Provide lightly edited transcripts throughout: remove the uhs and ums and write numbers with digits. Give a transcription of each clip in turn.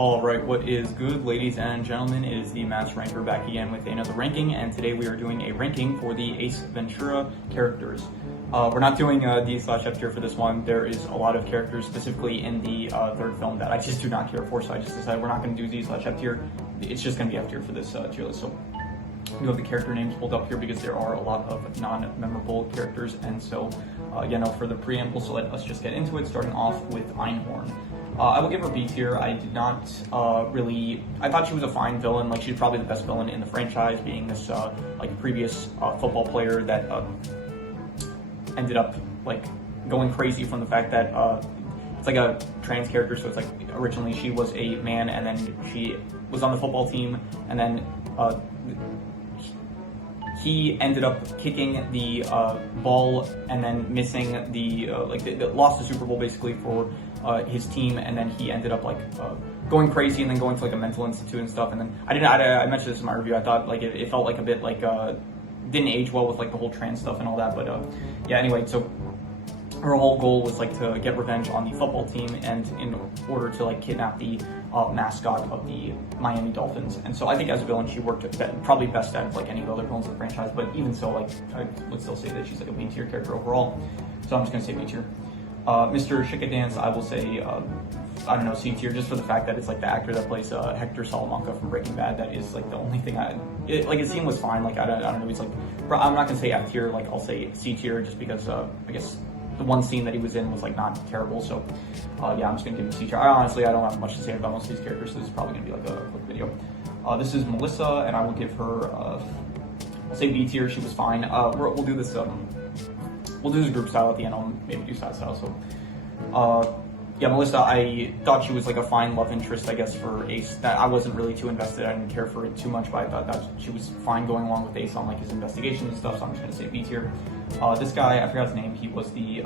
Alright, what is good, ladies and gentlemen? It is the Mass Ranker back again with another ranking, and today we are doing a ranking for the Ace Ventura characters. We're not doing D/F tier for this one. There is a lot of characters, specifically in the third film, that I just do not care for, so I just decided we're not going to do D/F tier. It's just going to be F tier for this tier list. So we have the character names pulled up here because there are a lot of non-memorable characters, and so for the preamble, so let us just get into it, starting off with Einhorn. I will give her B tier. I did not I thought she was a fine villain. Like, she's probably the best villain in the franchise, being this previous football player that ended up going crazy from the fact that it's like a trans character. So it's like originally she was a man, and then she was on the football team, and then he ended up kicking the ball and then missing the lost the Super Bowl basically for his team, and then he ended up going crazy and then going to a mental institute and stuff. And then I mentioned this in my review. I thought it felt a bit didn't age well with the whole trans stuff and all that. But anyway, so her whole goal was to get revenge on the football team, and in order to kidnap the mascot of the Miami Dolphins. And so I think as a villain she worked probably best out of any of the other villains in the franchise, but even so, I would still say that she's a B tier character overall, so I'm just going to say B tier. Mr. Shikadance, I will say I don't know, C tier, just for the fact that it's the actor that plays Hector Salamanca from Breaking Bad. That is the only thing his scene was fine. I don't know, he's I'm not gonna say F tier, I'll say C tier, just because I guess the one scene that he was in was not terrible. So I'm just gonna give him C tier. I don't have much to say about most of these characters, so this is probably gonna be a quick video. This is Melissa, and I will give her I'll say B tier. She was fine. We'll do this we'll do this group style at the end. I'll maybe do side style. So Melissa, I thought she was a fine love interest, I guess, for Ace. That I wasn't really too invested. I didn't care for it too much, but I thought that she was fine going along with Ace on his investigation and stuff. So I'm just gonna say B tier. This guy, I forgot his name. He was the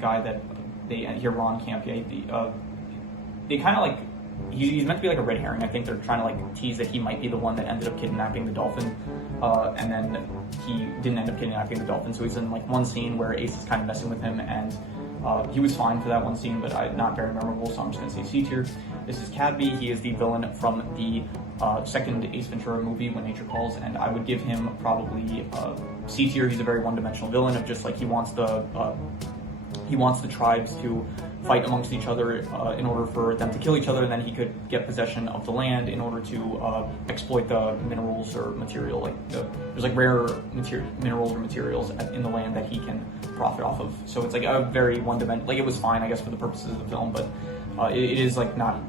guy that they here Ron Campier. They kind of he's meant to be a red herring. I think they're trying to tease that he might be the one that ended up kidnapping the dolphin, and then he didn't end up kidnapping the dolphin. So he's in one scene where Ace is kind of messing with him, and he was fine for that one scene, but not very memorable. So I'm just gonna say C tier. This is Cadby. He is the villain from the second Ace Ventura movie, When Nature Calls, and I would give him probably C tier. He's a very one-dimensional villain of just he wants the tribes to fight amongst each other in order for them to kill each other, and then he could get possession of the land in order to exploit the minerals or material. There's rare minerals or materials in the land that he can profit off of. So it's a very one-dimensional. It was fine, I guess, for the purposes of the film, but it is not.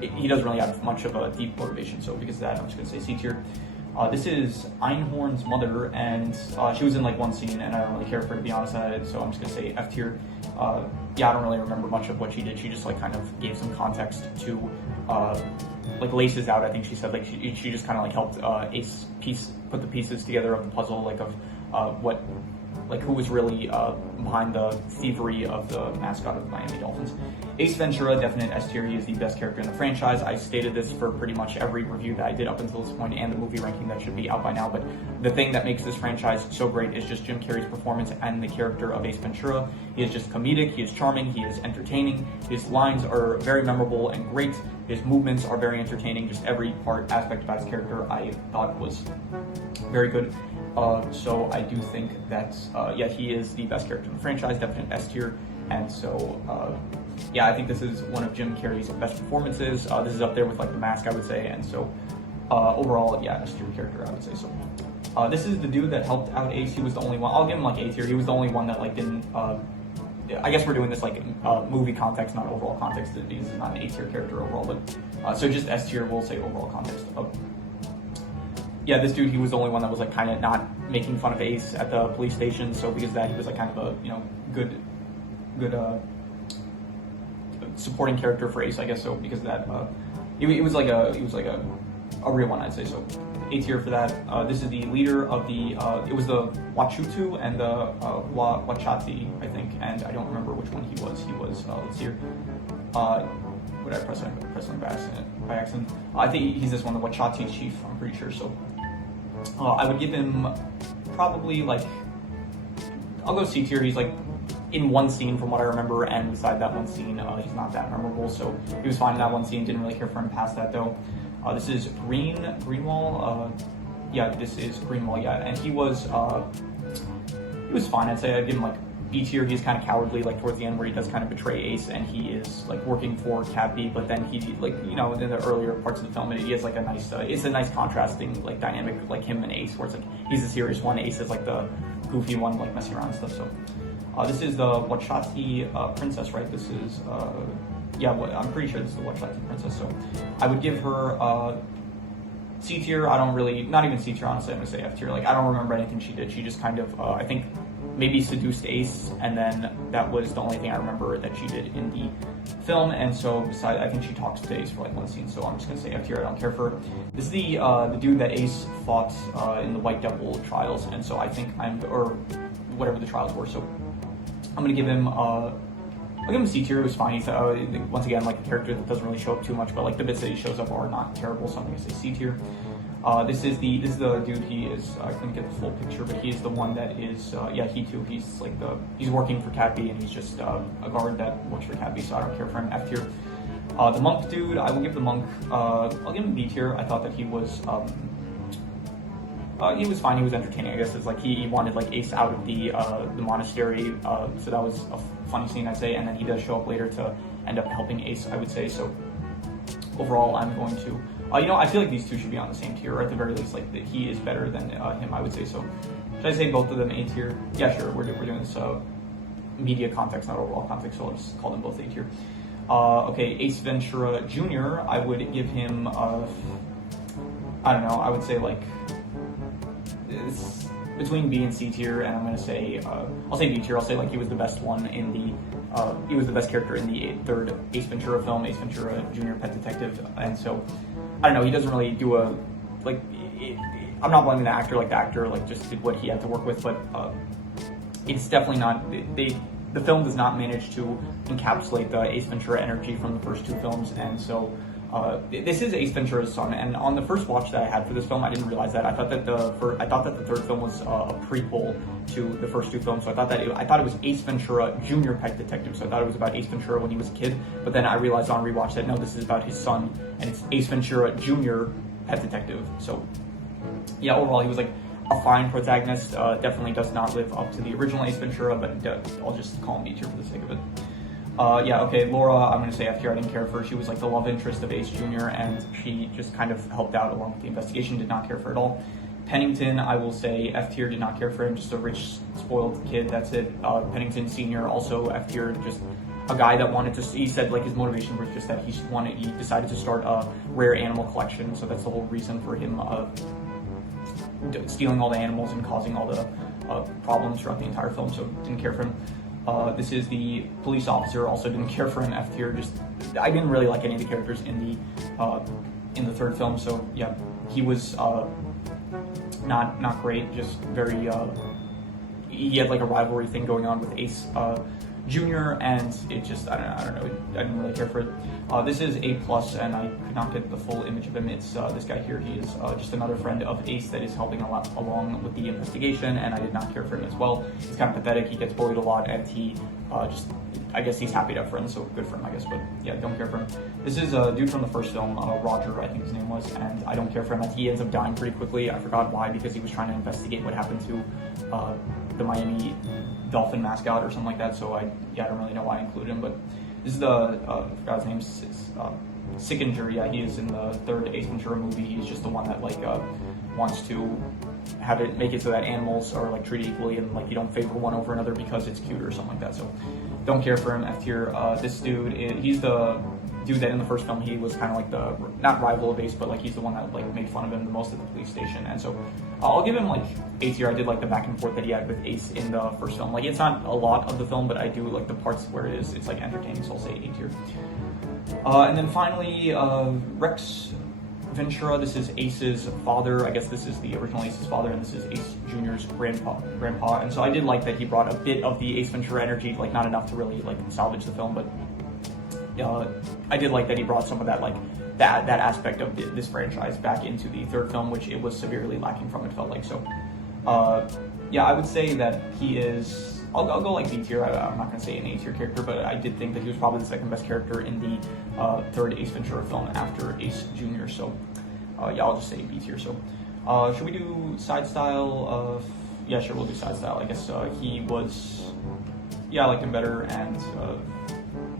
He doesn't really have much of a deep motivation. So because of that, I'm just gonna say C tier. This is Einhorn's mother, and she was in one scene, and I don't really care for her, to be honest, so I'm just gonna say F tier. I don't really remember much of what she did. She just kind of gave some context to Laces out. I think she said she just kind of helped Ace put the pieces together of the puzzle, of what who was really behind the thievery of the mascot of the Miami Dolphins. Ace Ventura, definite S tier. He is the best character in the franchise. I stated this for pretty much every review that I did up until this point, and the movie ranking that should be out by now. But the thing that makes this franchise so great is just Jim Carrey's performance and the character of Ace Ventura. He is just comedic, he is charming, he is entertaining. His lines are very memorable and great. His movements are very entertaining. Just every aspect about his character I thought was very good. So I do think that he is the best character in the franchise, definite S tier. And so I think this is one of Jim Carrey's best performances. This is up there with The Mask, I would say. And so overall, S tier character, I would say. So this is the dude that helped out Ace. He was the only one. I'll give him A tier. He was the only one that didn't. I guess we're doing this movie context, not overall context. He's not an A tier character overall, but so just S tier. We'll say overall context. This dude, he was the only one that was kind of not making fun of Ace at the police station. So because of that, he was kind of a good supporting character for Ace, I guess. So because of that, he was a real one, I'd say. So A tier for that. This is the leader of the it was the Wachutu and the Wachati, I think, and I don't remember which one he was. Let's see here. What did I press on by accident? I think he's this one, the Wachati chief, I'm pretty sure. So I would give him probably I'll go C tier. He's in one scene from what I remember, and beside that one scene, he's not that memorable. So he was fine in that one scene. Didn't really care for him past that though. This is Greenwall. Yeah, this is Greenwall. Yeah, and he was fine. I'd say I'd give him like B tier. He's kind of cowardly, like towards the end where he does kind of betray Ace, and he is like working for Cat B. But then he, like, you know, in the earlier parts of the film, he has like a nice, it's a nice contrasting like dynamic, like him and Ace, where it's like he's the serious one, Ace is like the goofy one, like messing around and stuff. So this is the Wachati princess, right? This is yeah, I'm pretty sure this is the Wachati princess. So I would give her C tier. I don't really, not even C tier, honestly. I'm gonna say F tier. Like, I don't remember anything she did. She just kind of, I think, maybe seduced Ace, and then that was the only thing I remember that she did in the film. And so, besides, I think she talks to Ace for like one scene. So I'm just gonna say F tier. I don't care for her. This is the dude that Ace fought in the White Devil trials, and so I think or whatever the trials were. So I'm gonna give him. I'll give him C tier. It was fine. He's once again like a character that doesn't really show up too much, but like the bits that he shows up are not terrible. So I'm gonna say C tier. This is the dude. He is. I couldn't get the full picture, but he is the one that is. Yeah, he too. He's like he's working for Cat B, and he's just a guard that works for Cat B. So I don't care for him. F tier. The monk dude. I will give the monk. I'll give him B tier. I thought that he was. He was fine. He was entertaining. I guess it's like he wanted like Ace out of the monastery. So that was a funny scene, I'd say. And then he does show up later to end up helping Ace, I would say. So overall, I'm going to. You know, I feel like these two should be on the same tier, or at the very least, like he is better than him, I would say. So should I say both of them A tier? Yeah, sure. We're doing this media context, not overall context. So I'll just call them both A tier. Okay, Ace Ventura Jr. I would give him. I don't know. I would say like. It's between B and C tier, and I'm gonna say I'll say B tier. I'll say like he was the best one in the he was the best character in the third Ace Ventura film, Ace Ventura Jr. Pet Detective, and so I don't know. He doesn't really do a like. I'm not blaming the actor. Like the actor like just did what he had to work with, but it's definitely not. The film does not manage to encapsulate the Ace Ventura energy from the first two films, and so. This is Ace Ventura's son, and on the first watch that I had for this film, I didn't realize that. I thought that the third film was a prequel to the first two films. So I thought it was Ace Ventura Jr. Pet Detective. So I thought it was about Ace Ventura when he was a kid. But then I realized on rewatch that no, this is about his son, and it's Ace Ventura Jr. Pet Detective. So yeah, overall he was like a fine protagonist. Definitely does not live up to the original Ace Ventura, but I'll just call him B tier for the sake of it. Yeah, okay, Laura, I'm going to say F tier. I didn't care for her. She was like the love interest of Ace Jr., and she just kind of helped out along with the investigation, did not care for her at all. Pennington, I will say F tier, did not care for him, just a rich, spoiled kid, that's it. Pennington Sr., also F tier, just a guy that wanted to, he said like his motivation was just that he decided to start a rare animal collection, so that's the whole reason for him stealing all the animals and causing all the problems throughout the entire film, so didn't care for him. This is the police officer, also didn't care for him, F tier. Just I didn't really like any of the characters in the third film, so yeah, he was not great. Just very he had like a rivalry thing going on with Ace Jr. and it just I don't know. I didn't really care for it. This is A+, and I could not get the full image of him. It's this guy here. He is just another friend of Ace that is helping a lot along with the investigation, and I did not care for him as well. He's kind of pathetic. He gets bullied a lot, and he I guess he's happy to have friends, so good for him, I guess. But yeah, don't care for him. This is a dude from the first film, Roger, I think his name was, and I don't care for him. He ends up dying pretty quickly. I forgot why, because he was trying to investigate what happened to the Miami Dolphin mascot or something like that. So I don't really know why I included him, but this is I forgot his name. Sickinger. Yeah, he is in the third Ace Ventura movie. He's just the one that like wants to have it make it so that animals are like treated equally and like you don't favor one over another because it's cute or something like that. So don't care for him. F tier. This dude, he's the dude that in the first film he was kind of like the not rival of Ace, but like he's the one that like made fun of him the most at the police station. And so I'll give him like A tier. I did like the back and forth that he had with Ace in the first film. Like it's not a lot of the film, but I do like the parts where it's like entertaining. So I'll say A tier. And then finally, Rex Ventura. This is Ace's father. I guess this is the original Ace's father, and this is Ace Jr.'s grandpa. And so I did like that he brought a bit of the Ace Ventura energy, like not enough to really like salvage the film, but I did like that he brought some of that like that aspect of this franchise back into the third film, which it was severely lacking from, it felt like. So yeah, I would say that he is I'll go like B tier. I'm not going to say an A tier character, but I did think that he was probably the second best character in the third Ace Ventura film after Ace Jr. So yeah, I'll just say B tier. So should we do side style? Yeah, sure, we'll do side style. I guess he was, yeah, I liked him better, and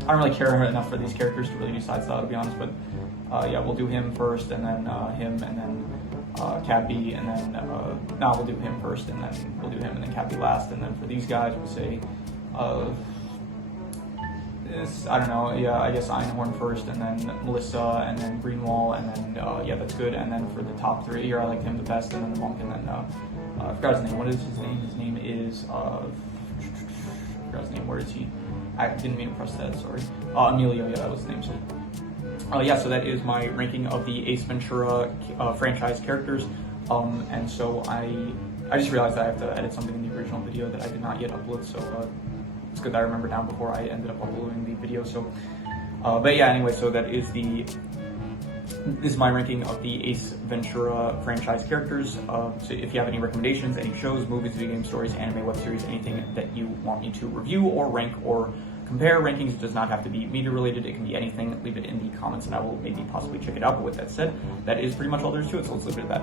I don't really care enough for these characters to really do side style, to be honest. But yeah, we'll do him first, and then him, and then Cappy, and then we'll do him first, and then we'll do him, and then Cappy last, and then for these guys, we'll say this, I don't know, yeah, I guess Einhorn first, and then Melissa, and then Greenwall, and then yeah, that's good. And then for the top three here, I like him the best, and then the monk, and then I forgot his name. What is his name? His name is I forgot his name. Where is he? I didn't mean to press that. Sorry. Emilio. Yeah, that was his name. So yeah, so that is my ranking of the Ace Ventura franchise characters. And so I just realized that I have to edit something in the original video that I did not yet upload. So it's good that I remember now before I ended up uploading the video. So, but yeah, anyway, so that is this is my ranking of the Ace Ventura franchise characters. So if you have any recommendations, any shows, movies, video game stories, anime, web series, anything that you want me to review or rank or compare, rankings does not have to be media related. It can be anything. Leave it in the comments and I will maybe possibly check it out. But with that said, that is pretty much all there is to it. So let's leave it at that.